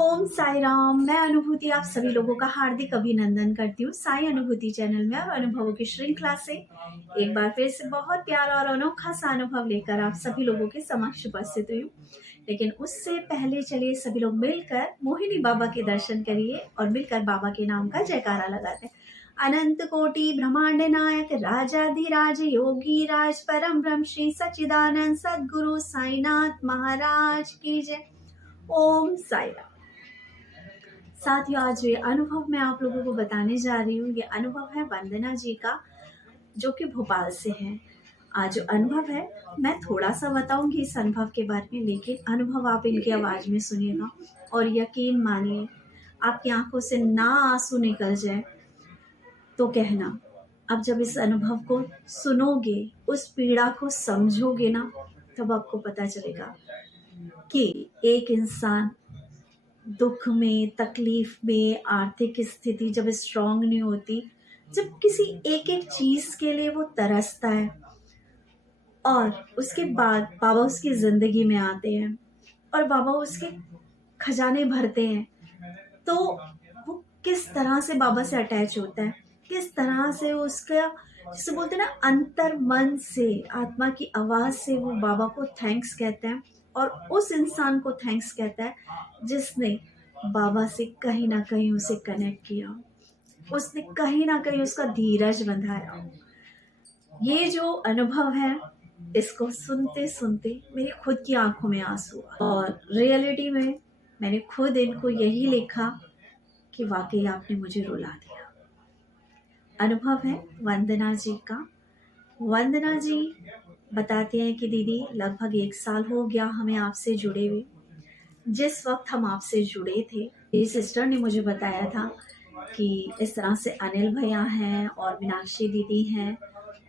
ओम साई राम। मैं अनुभूति आप सभी लोगों का हार्दिक अभिनंदन करती हूँ साई अनुभूति चैनल में और अनुभवों की श्रृंखला से एक बार फिर से बहुत प्यारा और अनोखा सा अनुभव लेकर आप सभी लोगों के समक्ष उपस्थित हुई हूँ। लेकिन उससे पहले चलिए सभी लोग मिलकर मोहिनी बाबा के दर्शन करिए और मिलकर बाबा के नाम का जयकारा लगाते हैं। अनंत कोटि ब्रह्मांड नायक राजाधिराज योगी राज परम ब्रह्म श्री सच्चिदानंद सद्गुरु साईनाथ महाराज की जय। ओम साई राम। साथियों, आज ये अनुभव मैं आप लोगों को बताने जा रही हूँ। ये अनुभव है वंदना जी का, जो कि भोपाल से है। आज जो अनुभव है मैं थोड़ा सा बताऊंगी इस अनुभव के बारे में, लेकिन अनुभव आप इनकी आवाज में सुनिएगा और यकीन मानिए आपकी आंखों से ना आंसू निकल जाए तो कहना। अब जब इस अनुभव को सुनोगे, उस पीड़ा को समझोगे ना, तब आपको पता चलेगा कि एक इंसान दुख में, तकलीफ में, आर्थिक स्थिति जब स्ट्रांग नहीं होती, जब किसी एक एक चीज के लिए वो तरसता है और उसके बाद बाबा उसकी जिंदगी में आते हैं और बाबा उसके खजाने भरते हैं, तो वो किस तरह से बाबा से अटैच होता है, किस तरह से उसका, जिसे बोलते हैं ना, अंतर मन से, आत्मा की आवाज से वो बाबा को थैंक्स कहते हैं और उस इंसान को थैंक्स कहता है जिसने बाबा से कहीं ना कहीं उसे कनेक्ट किया, उसने कहीं ना कहीं उसका धीरज बंधाया। ये जो अनुभव है, इसको सुनते सुनते मेरी खुद की आंखों में आंसू और रियलिटी में मैंने खुद इनको यही लिखा कि वाकई आपने मुझे रुला दिया। अनुभव है वंदना जी का। वंदना जी बताते हैं कि दीदी, लगभग 1 साल हो गया हमें आपसे जुड़े हुए। जिस वक्त हम आपसे जुड़े थे, मेरी सिस्टर ने मुझे बताया था कि इस तरह से अनिल भैया हैं और मीनाक्षी दीदी हैं,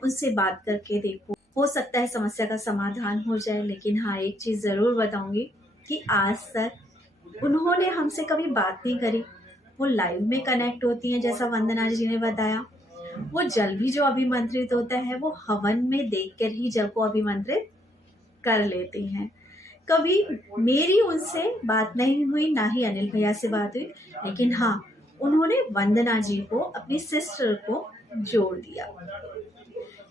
उनसे बात करके देखो, हो सकता है समस्या का समाधान हो जाए। लेकिन हाँ, एक चीज़ ज़रूर बताऊंगी कि आज तक उन्होंने हमसे कभी बात नहीं करी। वो लाइव में कनेक्ट होती हैं, जैसा वंदना जी ने बताया। वो जल भी जो अभिमंत्रित होता है, वो हवन में देखकर ही जल को अभिमंत्रित कर लेती हैं। कभी मेरी उनसे बात नहीं हुई, ना ही अनिल भैया से बात हुई, लेकिन हाँ, उन्होंने वंदना जी को, अपनी सिस्टर को जोड़ दिया।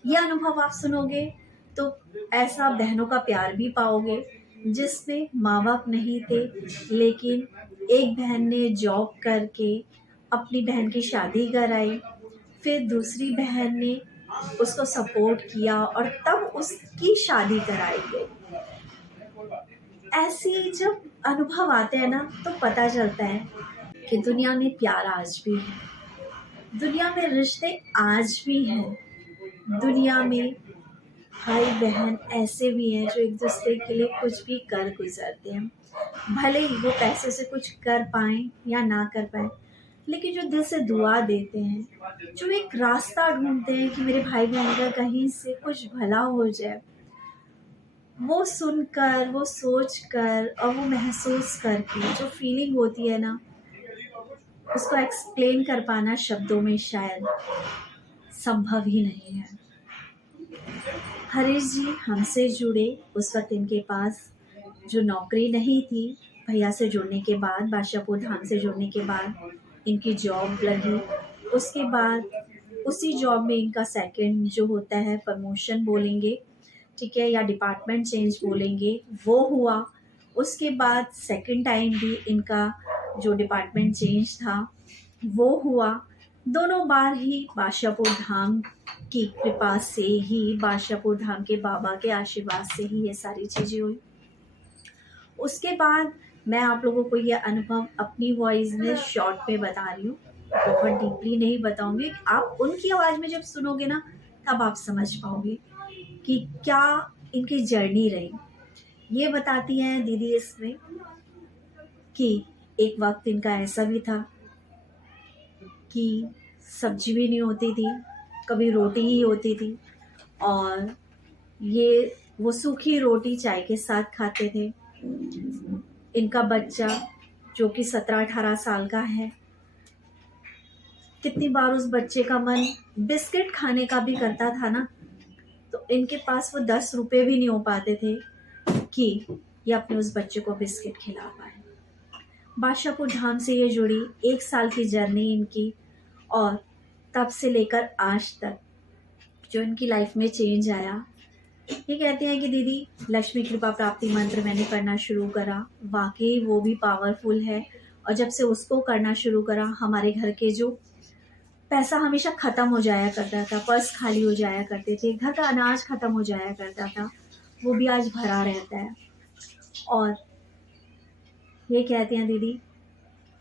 ये अनुभव आप सुनोगे तो ऐसा बहनों का प्यार भी पाओगे, जिसमें माँ बाप नहीं थे, लेकिन एक बहन ने जॉब करके अपनी बहन की शादी कराई, फिर दूसरी बहन ने उसको सपोर्ट किया और तब उसकी शादी कराई गई। ऐसी जब अनुभव आते हैं ना, तो पता चलता है कि दुनिया में प्यार आज भी है, दुनिया में रिश्ते आज भी हैं, दुनिया में भाई बहन ऐसे भी हैं जो एक दूसरे के लिए कुछ भी कर गुजरते हैं। भले ही वो पैसे से कुछ कर पाएं या ना कर पाएं, लेकिन जो दिल से दुआ देते हैं, जो एक रास्ता ढूंढते हैं कि मेरे भाई बहन का कहीं से कुछ भला हो जाए, वो सुनकर, वो सोचकर और वो महसूस करके जो फीलिंग होती है ना, उसको एक्सप्लेन कर पाना शब्दों में शायद संभव ही नहीं है। हरीश जी हमसे जुड़े उस वक्त इनके पास जो नौकरी नहीं थी, भैया से जुड़ने के बाद, बादशाहपुर धाम से जुड़ने के बाद इनकी जॉब लगी। उसके बाद उसी जॉब में इनका सेकंड जो होता है, प्रमोशन बोलेंगे, ठीक है, या डिपार्टमेंट चेंज बोलेंगे, वो हुआ। उसके बाद सेकंड टाइम भी इनका जो डिपार्टमेंट चेंज था वो हुआ। दोनों बार ही बादशाहपुर धाम की कृपा से ही, बादशाहपुर धाम के बाबा के आशीर्वाद से ही ये सारी चीज़ें हुई। उसके बाद मैं आप लोगों को ये अनुभव अपनी वॉइस में शॉर्ट में बता रही हूँ, बहुत डीपली नहीं बताऊंगी। आप उनकी आवाज़ में जब सुनोगे ना, तब आप समझ पाओगे कि क्या इनकी जर्नी रही। ये बताती हैं दीदी इसमें कि एक वक्त इनका ऐसा भी था कि सब्जी भी नहीं होती थी, कभी रोटी ही होती थी, और ये वो सूखी रोटी चाय के साथ खाते थे। इनका बच्चा जो कि 17-18 साल का है, कितनी बार उस बच्चे का मन बिस्किट खाने का भी करता था ना, तो इनके पास वो 10 रुपए भी नहीं हो पाते थे कि ये अपने उस बच्चे को बिस्किट खिला पाए। बादशाहपुर धाम से ये जुड़ी 1 साल की जर्नी इनकी, और तब से लेकर आज तक जो इनकी लाइफ में चेंज आया। ये कहते हैं कि दीदी लक्ष्मी कृपा प्राप्ति मंत्र मैंने करना शुरू करा, वाकई वो भी पावरफुल है। और जब से उसको करना शुरू करा, हमारे घर के जो पैसा हमेशा ख़त्म हो जाया करता था, पर्स खाली हो जाया करते थे, घर का अनाज ख़त्म हो जाया करता था, वो भी आज भरा रहता है। और ये कहते हैं दीदी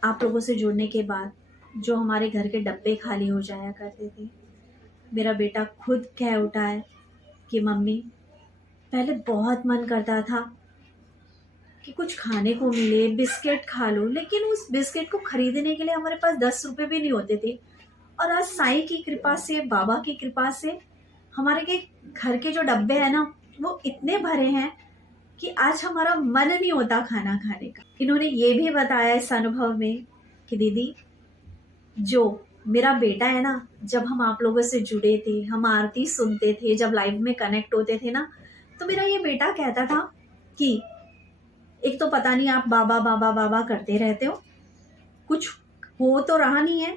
आप लोगों से जुड़ने के बाद जो हमारे घर के डब्बे खाली हो जाया करते थे, मेरा बेटा खुद कह उठा है कि मम्मी पहले बहुत मन करता था कि कुछ खाने को मिले, बिस्किट खा लो, लेकिन उस बिस्किट को खरीदने के लिए हमारे पास 10 रुपये भी नहीं होते थे। और आज साईं की कृपा से, बाबा की कृपा से हमारे के घर के जो डब्बे हैं ना, वो इतने भरे हैं कि आज हमारा मन नहीं होता खाना खाने का। इन्होंने ये भी बताया इस अनुभव में कि दीदी जो मेरा बेटा है ना, जब हम आप लोगों से जुड़े थे, हम आरती सुनते थे, जब लाइव में कनेक्ट होते थे ना, तो मेरा ये बेटा कहता था कि एक तो पता नहीं आप बाबा बाबा बाबा करते रहते हो, कुछ हो तो रहा नहीं है,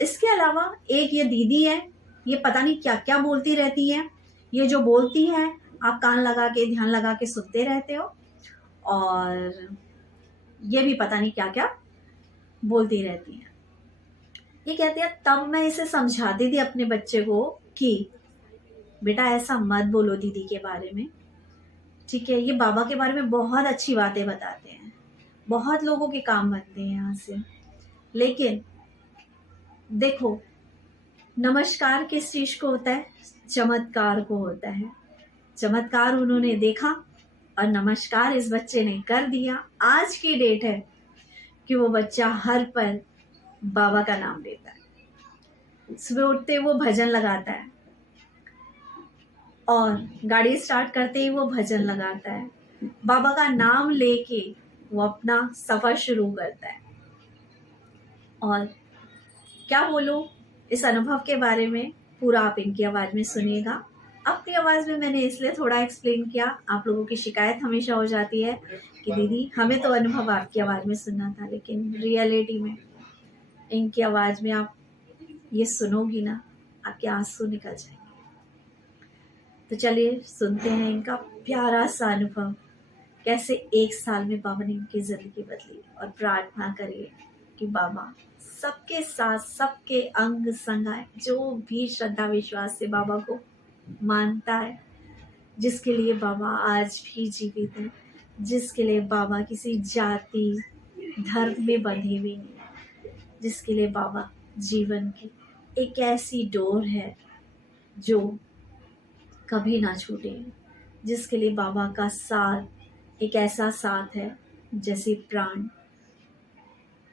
इसके अलावा एक ये दीदी है, ये पता नहीं क्या क्या बोलती रहती है, ये जो बोलती है आप कान लगा के ध्यान लगा के सुनते रहते हो, और ये भी पता नहीं क्या क्या बोलती रहती है। ये कहते हैं तब मैं इसे समझाती थी अपने बच्चे को कि बेटा ऐसा मत बोलो दीदी के बारे में, ठीक है, ये बाबा के बारे में बहुत अच्छी बातें बताते हैं, बहुत लोगों के काम बनते हैं यहाँ से, लेकिन देखो नमस्कार किस चीज को होता है, चमत्कार को होता है। चमत्कार उन्होंने देखा और नमस्कार इस बच्चे ने कर दिया। आज की डेट है कि वो बच्चा हर पल बाबा का नाम लेता है, सुबह उठते वो भजन लगाता है, और गाड़ी स्टार्ट करते ही वो भजन लगाता है, बाबा का नाम लेके वो अपना सफर शुरू करता है। और क्या बोलूं इस अनुभव के बारे में, पूरा आप इनकी आवाज़ में सुनिएगा। अपनी आवाज़ में मैंने इसलिए थोड़ा एक्सप्लेन किया, आप लोगों की शिकायत हमेशा हो जाती है कि दीदी हमें तो अनुभव आपकी आवाज़ में सुनना था, लेकिन रियलिटी में इनकी आवाज़ में आप ये सुनोगी ना, आपके आंसू निकल जाएंगे। तो चलिए सुनते हैं इनका प्यारा सा अनुभव, कैसे 1 साल में बाबा ने इनकी ज़िंदगी बदली। और प्रार्थना करिए कि बाबा सबके साथ, सबके अंग संग आए, जो भी श्रद्धा विश्वास से बाबा को मानता है, जिसके लिए बाबा आज भी जीवित है, जिसके लिए बाबा किसी जाति धर्म में बंधे हुए नहीं, जिसके लिए बाबा जीवन की एक ऐसी डोर है जो कभी ना छूटे, जिसके लिए बाबा का साथ एक ऐसा साथ है जैसे प्राण,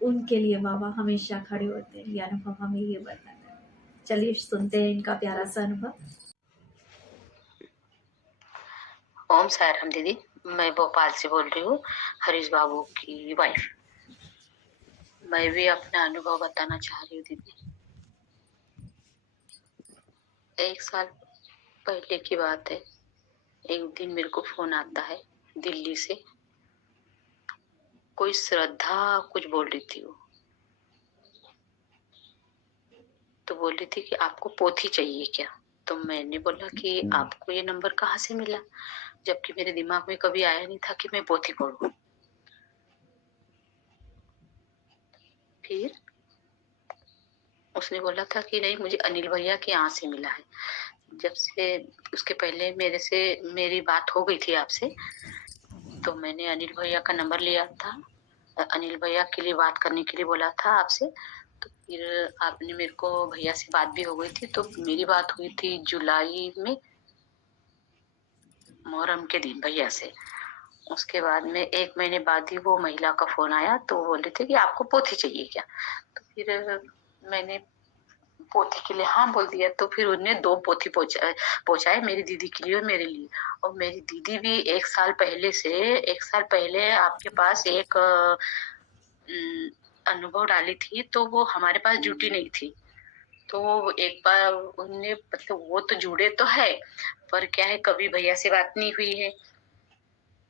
उनके लिए बाबा हमेशा खड़े होते हैं। ये अनुभव हमें ये बताता है। चलिए सुनते हैं इनका प्यारा सा अनुभव। ओम साई राम दीदी, मैं भोपाल से बोल रही हूँ, हरीश बाबू की वाइफ। मैं भी अपना अनुभव बताना चाह रही हूँ दीदी। 1 साल पहले की बात है, एक दिन मेरे को फोन आता है दिल्ली से, कोई श्रद्धा कुछ बोल रही थी वो, तो बोल रही थी कि आपको पोथी चाहिए क्या। तो मैंने बोला कि आपको ये नंबर कहाँ से मिला, जबकि मेरे दिमाग में कभी आया नहीं था कि मैं पोथी पढ़ूं। फिर उसने बोला था कि नहीं, मुझे अनिल भैया के यहाँ से मिला है। जब से उसके पहले मेरी बात हो गई थी आपसे, तो मैंने अनिल भैया का नंबर लिया था, अनिल भैया के लिए बात करने के लिए बोला था आपसे। तो फिर आपने मेरे को, भैया से बात भी हो गई थी, तो मेरी बात हुई थी जुलाई में, मुहर्रम के दिन भैया से। उसके बाद में 1 महीने बाद ही वो महिला का फोन आया, तो वो बोल रहे थे कि आपको पोथी चाहिए क्या। तो फिर मैंने पोथी के लिए हाँ बोल दिया। तो फिर उन्होंने 2 पोथी पहुंचाए मेरी दीदी के लिए और मेरे लिए। और मेरी दीदी भी 1 साल पहले आपके पास एक अनुभव डाली थी, तो वो हमारे पास जुटी नहीं थी। तो एक बार उन्होंने, मतलब वो तो जुड़े तो है, पर क्या है, कभी भैया से बात नहीं हुई है।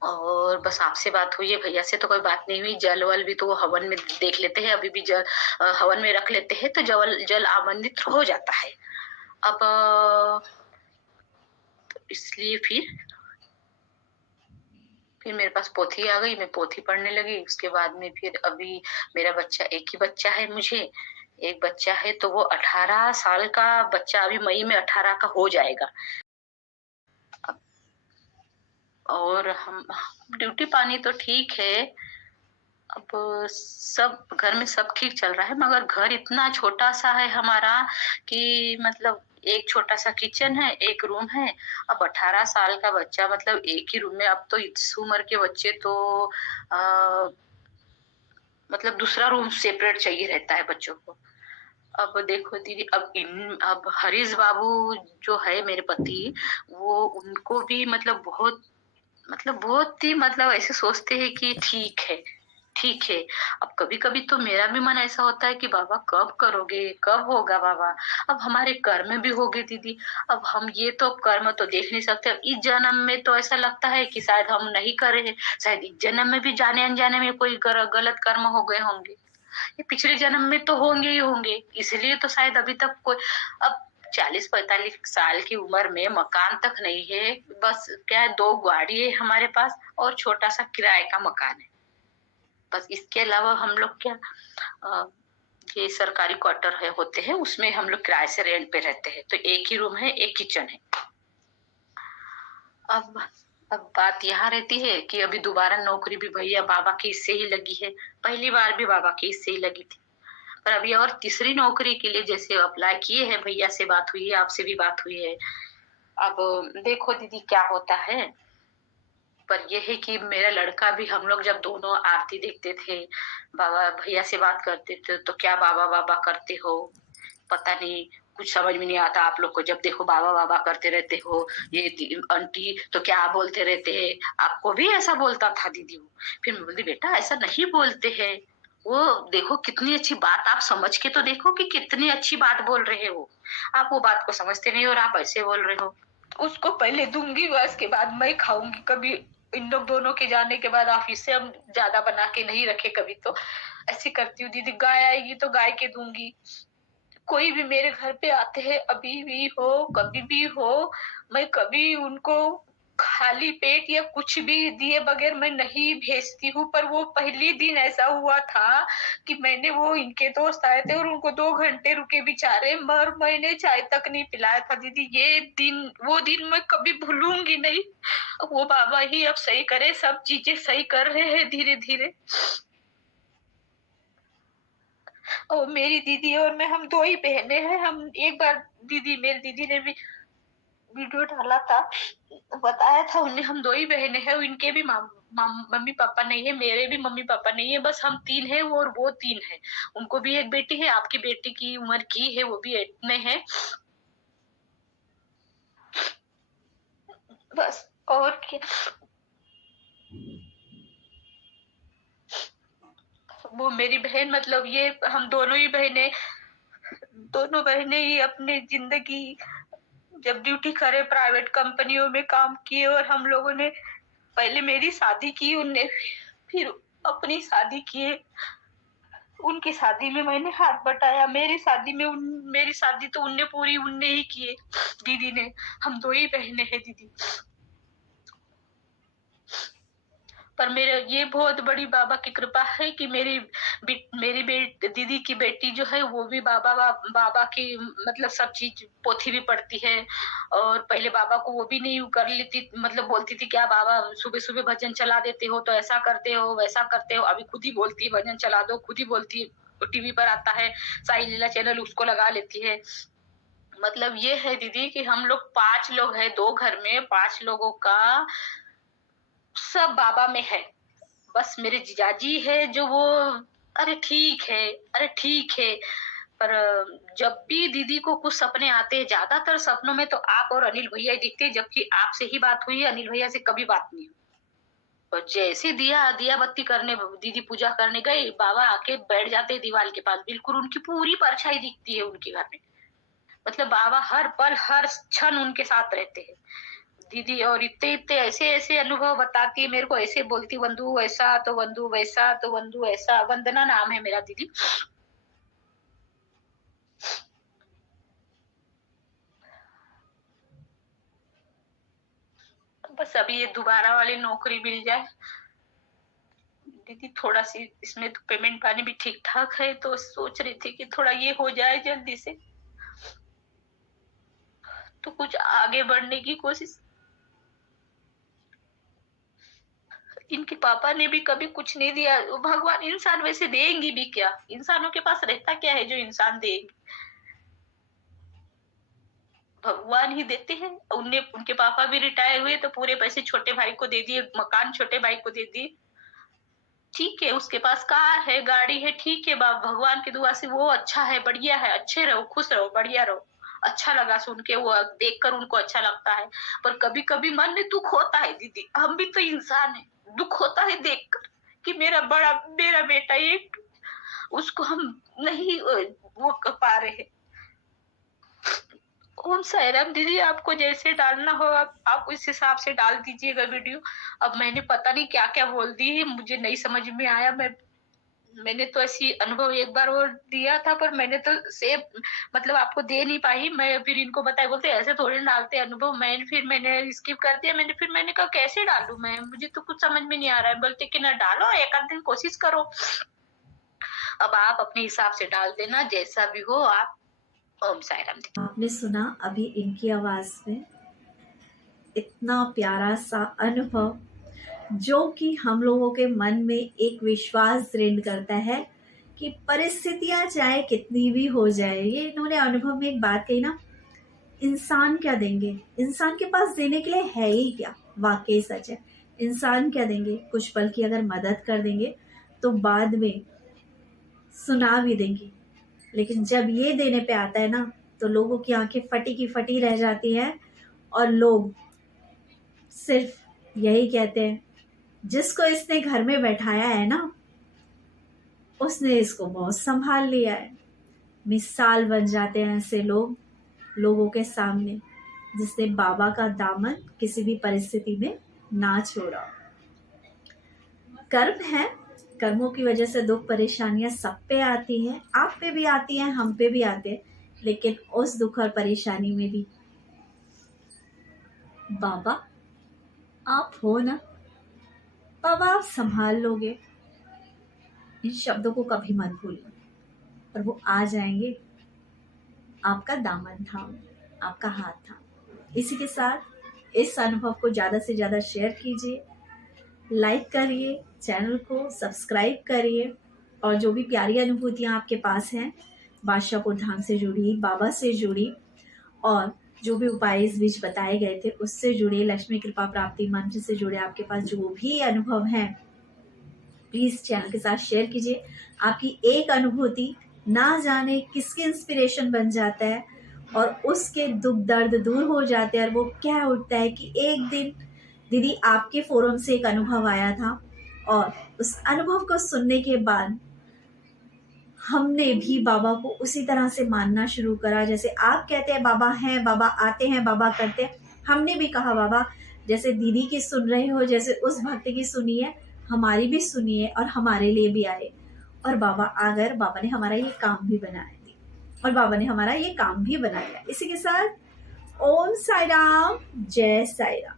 और बस आपसे बात हुई है, भैया से तो कोई बात नहीं हुई। जल-वल भी तो वो हवन में देख लेते हैं, अभी भी हवन में रख लेते हैं, तो जल जल आमंत्रित हो जाता है। अब इसलिए फिर मेरे पास पोथी आ गई, मैं पोथी पढ़ने लगी। उसके बाद में फिर अभी मेरा बच्चा, एक ही बच्चा है मुझे, एक बच्चा है, तो वो 18 साल का बच्चा अभी मई में 18 का हो जाएगा। और हम ड्यूटी पानी तो ठीक है, अब सब घर में सब ठीक चल रहा है, मगर घर इतना छोटा-सा है हमारा कि मतलब एक छोटा-सा किचन है, एक रूम है। अब 18 साल का बच्चा मतलब एक ही रूम में, अब तो इस उम्र के बच्चे तो अ, मतलब दूसरा रूम सेपरेट चाहिए रहता है बच्चों को। अब देखो दीदी, अब हरीश बाबू जो है मेरे पति, वो उनको भी मतलब बहुत ही मतलब ऐसे सोचते हैं कि ठीक है, ठीक है। अब कभी-कभी तो मेरा भी मन ऐसा होता है कि बाबा कब करोगे? कब होगा बाबा? अब हमारे कर्म भी होगे दीदी। अब हम ये तो कर्म तो देख नहीं सकते। अब इस जन्म में तो ऐसा लगता है कि शायद हम नहीं करे हैं। शायद इस जन्म में भी जाने-अनजाने में कोई गलत कर्म हो गए होंगे। ये पिछले जन्म में तो होंगे ही होंगे। इसलिए तो शायद अभी तक कोई, अब 40-45 साल की उम्र में मकान तक नहीं है। बस क्या है, 2 गाड़ी है हमारे पास और छोटा-सा किराए का मकान है। बस इसके अलावा हम लोग क्या, अ, ये सरकारी क्वार्टर है होते हैं, उसमें हम लोग किराए से रेंट पे रहते हैं। तो एक ही रूम है, एक किचन है। अब अब बात यहाँ रहती है कि अभी दोबारा नौकरी भी भैया बाबा की इससे ही लगी है। पहली बार भी बाबा की इससे ही लगी थी। पर अभी और तीसरी नौकरी के लिए जैसे अप्लाई किए हैं, भैया से बात हुई है, आपसे भी बात हुई है। अब देखो दीदी क्या होता है। पर ये है कि मेरा लड़का भी, हम लोग जब दोनों आरती देखते थे, बाबा भैया से बात करते थे, तो क्या बाबा बाबा करते हो, पता नहीं, कुछ समझ में नहीं आता आप लोग को। जब देखो बाबा बाबा करते रहते हो, ये आंटी तो क्या बोलते रहते हैं, आपको भी ऐसा बोलता था दीदी वो। फिर मैं बोली बेटा ऐसा नहीं बोलते हैं, वो देखो कितनी अच्छी बात, आप समझ के तो देखो कि कितनी अच्छी बात बोल रहे हो। आप वो बात को समझते नहीं और आप ऐसे बोल रहे हो। उसको पहले दूंगी, उसके बाद मैं खाऊंगी। कभी इन लोग दोनों के जाने के बाद ऑफिस से हम ज्यादा बना के नहीं रखे कभी, तो ऐसे करती हूँ दीदी। गाय आएगी तो गाय के दूंगी। कोई भी मेरे घर पे आते हैं, अभी भी हो कभी भी हो, मैं कभी उनको खाली पेट या कुछ भी दिए बगैर मैं नहीं भेजती हूँ। पर वो पहली दिन ऐसा हुआ था कि मैंने, वो इनके दोस्त आए थे और उनको 2 घंटे रुके बेचारे, मगर मैंने चाय तक नहीं पिलाया था दीदी। ये दिन, वो दिन मैं कभी भूलूंगी नहीं। वो बाबा ही अब सही करे, सब चीजें सही कर रहे हैं धीरे धीरे। और मेरी दीदी और मैं, हम 2 ही बहनें हैं। हम एक बार दीदी, मेरी दीदी ने भी वीडियो डाला था, बताया था उन्हें, हम 2 ही बहनें हैं। इनके भी मम्मी पापा नहीं है, मेरे भी मम्मी पापा नहीं है, बस हम 3 हैं और वो 3 हैं। उनको भी एक बेटी है, आपकी बेटी की उम्र की है, वो भी 8 में है। बस और क्या, वो मेरी बहन, मतलब ये हम दोनों ही बहनें, दोनों बहनें ही अपनी जिंदगी जब ड्यूटी करे, प्राइवेट कंपनियों में काम किए, और हम लोगों ने पहले मेरी शादी की, उनने फिर अपनी शादी किए। उनकी शादी में मैंने हाथ बटाया, मेरी शादी तो उनने पूरी उनने ही की है, दीदी ने। हम 2 ही बहनें हैं दीदी। पर मेरे ये बहुत बड़ी बाबा की कृपा है कि दीदी की बेटी जो है वो भी बाबा की मतलब सब चीज पोथी भी पढ़ती है। और पहले बाबा को वो भी नहीं कर लेती, मतलब बोलती थी क्या बाबा सुबह सुबह भजन चला देते हो, तो ऐसा करते हो वैसा करते हो। अभी खुद ही बोलती है भजन चला दो, खुद ही बोलती है। टीवी पर आता है साई लीला चैनल, उसको लगा लेती है। मतलब ये है दीदी कि हम लोग 5 लोग हैं, 2 घर में 5 लोगों का सब बाबा में है। बस मेरे जीजाजी है जो वो, अरे ठीक है, अरे ठीक है। पर जब भी दीदी को कुछ सपने आते हैं, ज्यादातर सपनों में तो आप और अनिल भैया ही दिखते हैं, जबकि आपसे ही बात हुई है, अनिल भैया से कभी बात नहीं हुई। और जैसे दिया दिया बत्ती करने दीदी पूजा करने गए, बाबा आके बैठ जाते हैं दीवार के पास, बिल्कुल उनकी पूरी परछाई दिखती है उनके घर में। मतलब बाबा हर पल हर क्षण उनके साथ रहते हैं। दीदी और इतने इतने ऐसे ऐसे अनुभव बताती है मेरे को, ऐसे बोलती बंधु ऐसा तो बंधु वैसा तो बंधु ऐसा। वंदना नाम है मेरा दीदी। बस अभी ये दोबारा वाली नौकरी मिल जाए दीदी, थोड़ा सी इसमें तो पेमेंट पानी भी ठीक ठाक है, तो सोच रही थी कि थोड़ा ये हो जाए जल्दी से, तो कुछ आगे बढ़ने की कोशिश। इनके पापा ने भी कभी कुछ नहीं दिया। भगवान इंसान वैसे देंगी भी क्या? इंसानों के पास रहता क्या है जो इंसान देंगे? भगवान ही देते हैं। उनके पापा भी रिटायर हुए तो पूरे पैसे छोटे भाई को दे दिए, मकान छोटे भाई को दे दिए। ठीक है, उसके पास कार है, गाड़ी है, ठीक है, भगवान की दुआ से वो अच्छा है, बढ़िया है, अच्छे रहो, खुश रहो, बढ़िया रहो। अच्छा लगा सुन के, वो देखकर उनको अच्छा लगता है। पर कभी कभी मन में दुख होता है दीदी, हम भी तो इंसान है, दुख होता है देखकर कि मेरा बेटा एक, उसको हम नहीं वो कर पा रहे। ओम साईराम दीदी, आपको जैसे डालना हो आप उस हिसाब से डाल दीजिएगा वीडियो। अब मैंने पता नहीं क्या क्या बोल दी है, मुझे नहीं समझ में आया। मैंने तो ऐसी अनुभव एक बार और दिया था, पर मैंने तो सेव मतलब आपको दे नहीं पाई। मैं फिर इनको बताया, बोलते ऐसे थोड़े ना डालते अनुभव। मैंने स्किप कर दिया। मैंने कहा कैसे डालू मैं, मुझे तो कुछ समझ में नहीं आ रहा है। बोलते कि ना डालो, एक आध दिन कोशिश करो। अब आप अपने हिसाब से डाल देना, जैसा भी हो आप। ओम साईराम। आपने सुना अभी इनकी आवाज में इतना प्यारा सा अनुभव, जो कि हम लोगों के मन में एक विश्वास दृढ़ करता है कि परिस्थितियां चाहे कितनी भी हो जाए। ये इन्होंने अनुभव में एक बात कही ना, इंसान क्या देंगे, इंसान के पास देने के लिए है ही क्या। वाकई सच है, इंसान क्या देंगे, कुछ पल की अगर मदद कर देंगे तो बाद में सुना भी देंगे, लेकिन जब ये देने पे आता है ना, तो लोगों की आंखें फटी की फटी रह जाती है। और लोग सिर्फ यही कहते हैं, जिसको इसने घर में बैठाया है ना, उसने इसको बहुत संभाल लिया है। मिसाल बन जाते हैं ऐसे लोग लोगों के सामने, जिसने बाबा का दामन किसी भी परिस्थिति में ना छोड़ा। कर्म है, कर्मों की वजह से दुख परेशानियां सब पे आती हैं, आप पे भी आती हैं, हम पे भी आते हैं, लेकिन उस दुख और परेशानी में भी बाबा आप हो ना, बाबा आप संभाल लोगे। इन शब्दों को कभी मत भूलिए, और वो आ जाएंगे आपका दामन थाम, आपका हाथ थाम। इसी के साथ इस अनुभव को ज़्यादा से ज़्यादा शेयर कीजिए, लाइक करिए, चैनल को सब्सक्राइब करिए, और जो भी प्यारी अनुभूतियाँ आपके पास हैं, बादशाहपुर धाम से जुड़ी, बाबा से जुड़ी, और जो भी उपाय इस बीच बताए गए थे उससे जुड़े, लक्ष्मी कृपा प्राप्ति मंत्र से जुड़े आपके पास जो भी अनुभव हैं, प्लीज़ चैनल के साथ शेयर कीजिए। आपकी एक अनुभूति ना जाने किसकी इंस्पिरेशन बन जाता है, और उसके दुख दर्द दूर हो जाते हैं। और वो क्या उठता है कि एक दिन दीदी आपके फोरम से एक अनुभव आया था, और उस अनुभव को सुनने के बाद हमने भी बाबा को उसी तरह से मानना शुरू करा। जैसे आप कहते हैं बाबा हैं, बाबा आते हैं, बाबा करते हैं, हमने भी कहा बाबा जैसे दीदी की सुन रहे हो, जैसे उस भक्त की सुनिए, हमारी भी सुनिए और हमारे लिए भी आए। और बाबा आ गए, बाबा ने हमारा ये काम भी बनाया थी, और बाबा ने हमारा ये काम भी बनाया। इसी के साथ ओम साई राम, जय साई राम।